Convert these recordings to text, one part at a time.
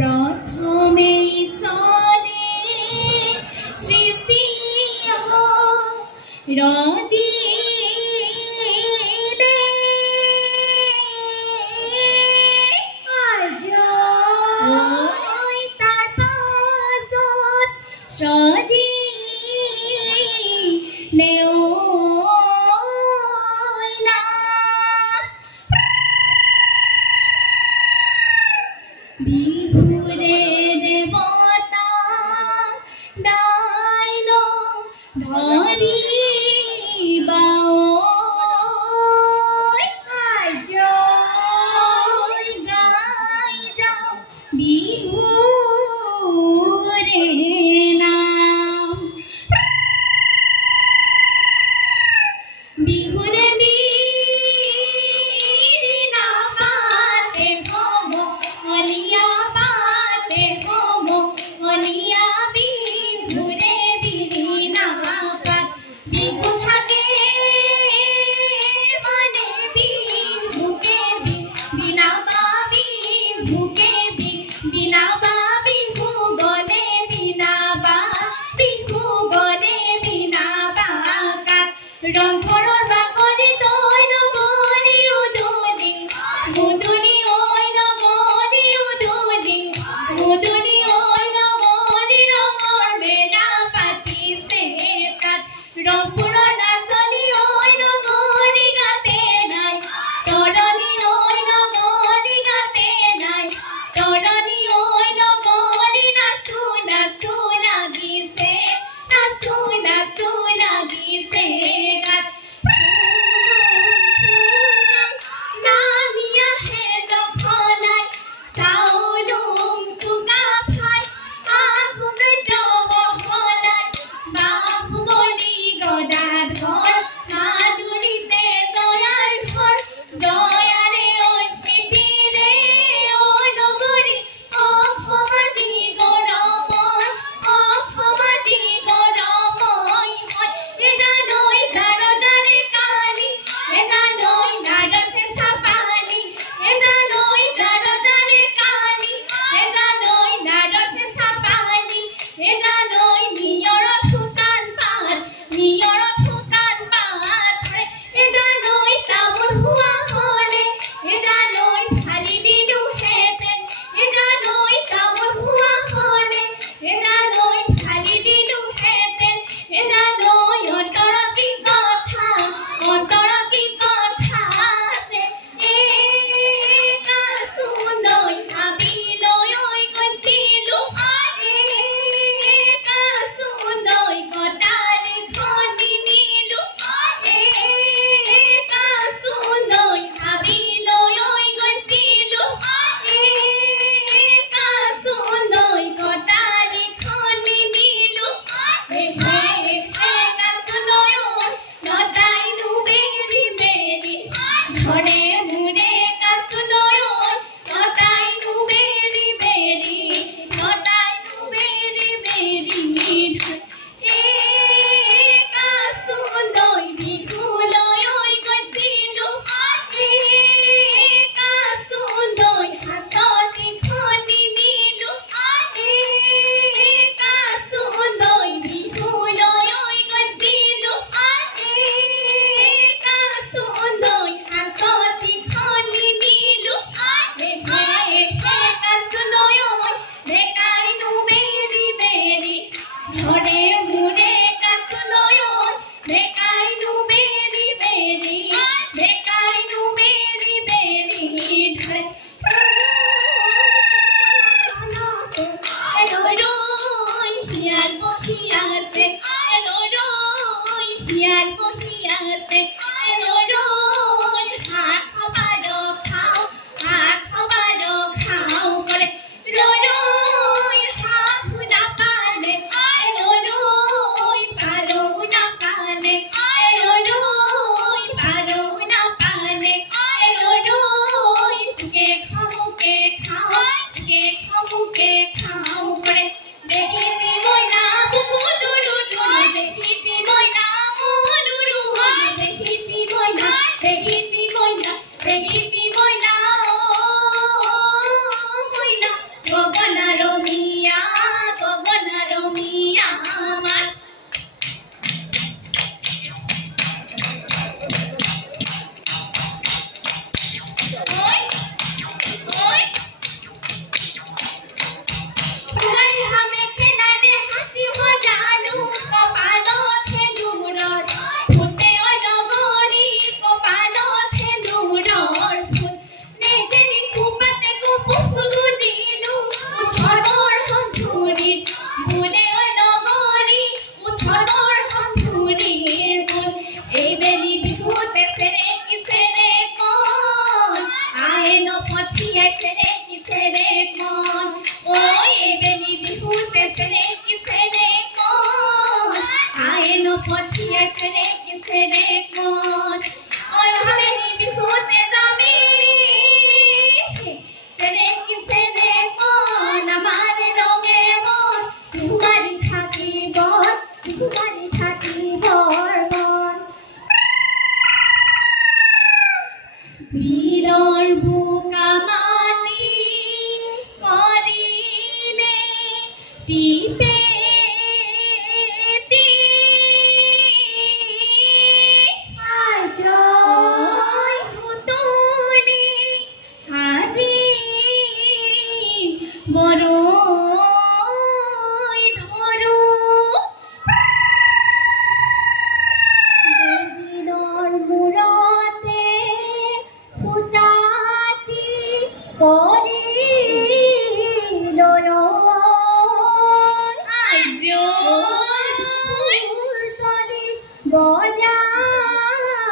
प्रथमे ईशने सृष्टि रचिले तार पाছত सजिले बिहुरे देवता दायन धरी गाई जाओ बिहुरे नाम बिहुरे बीरी नामाते भव अलिया চেৰেকি মন ঐ বেলি বিহুতে চেৰেকি মন আয়ে নপঠিয়ে চেৰেকি মন ঐ বেলি বিহুতে যাবি চেৰেকি মন আমাৰ ৰঙে মন তোমাৰি থাকিব মন বীৰৰ বোকা মাটি কৰিলে টিপে আজৈ সুতুলি আজি বৰৈ ধৰো দেৱীৰৰ মূৰতে ফুটাটি কৰি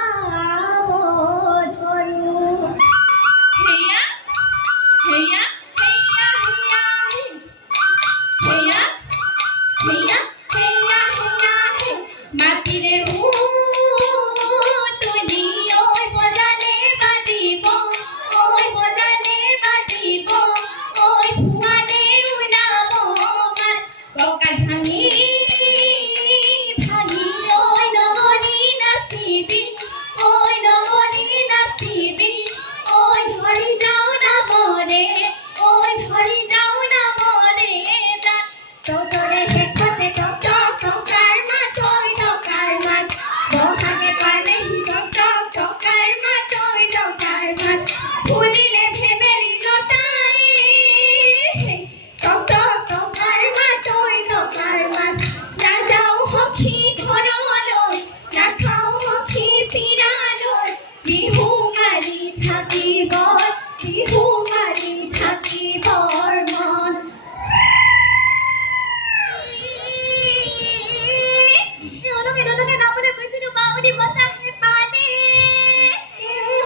বজাব ধৰো হেয়া হেয়া হেয়া হেয়া হেয়া হেয়া হেয়া মাটিৰে তুলি ঐ বজালে বাজিব ঐ বজালে বাজিব ঐ ফুৱালে ওলাব মাত কঁকাল ভাঙি ভাঙি ঐ লগৰী নাচিবি ঐ লগৰী নাচিবি ঐ ধৰি যাওঁ নামৰে ঐ ধৰি যাওঁ নামৰে জাত চৌতৰে শেষতে টকাৰ মাত টকাৰ মাত বহাগে পালেহি টকাৰ মাত ফুলিলে ভেবেলি লতাই টকাৰ মাত নাযাওঁ সখী ঘৰলৈ নাখাওঁ সখী চিৰালৈ বিহু মাৰি থাকিব মন নলকে নামলৈ গৈছিলোঁ বাউলি বতাহে পালে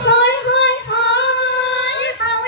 হয় বাউলি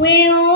Will